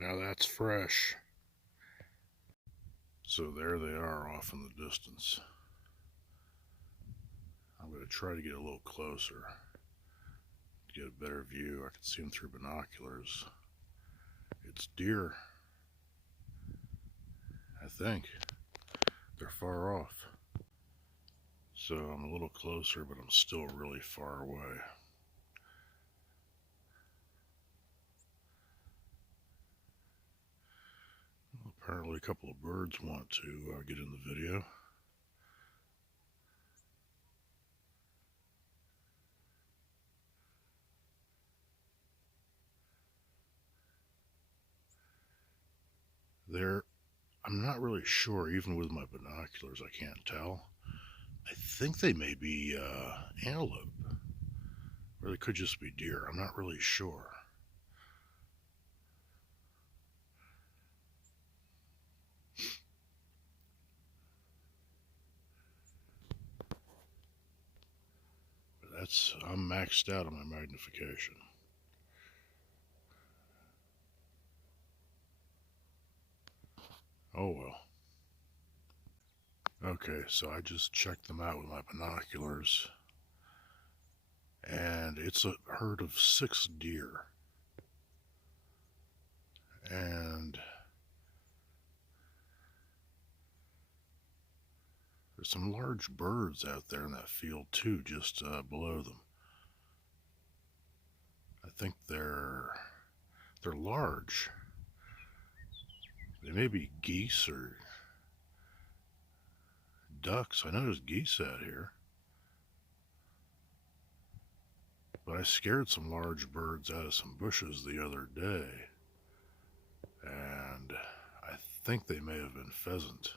Now that's fresh. So there they are off in the distance. I'm going to try to get a little closer to get a better view. I can see them through binoculars. It's deer, I think. They're far off. So I'm a little closer, but I'm still really far away. Well, apparently a couple of birds want to get in the video. I'm not really sure, even with my binoculars, I can't tell. I think they may be antelope, or they could just be deer. I'm not really sure. But I'm maxed out on my magnification. Oh well. Okay, so I just checked them out with my binoculars, and it's a herd of 6 deer. And there's some large birds out there in that field too, just below them. I think they're large. They may be geese or ducks. I know there's geese out here. But I scared some large birds out of some bushes the other day. And I think they may have been pheasant.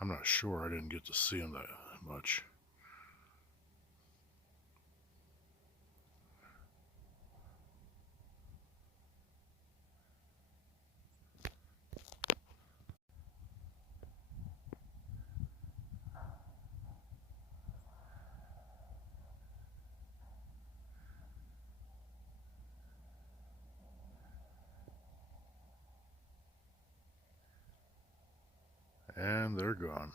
I'm not sure. I didn't get to see them that much. And they're gone.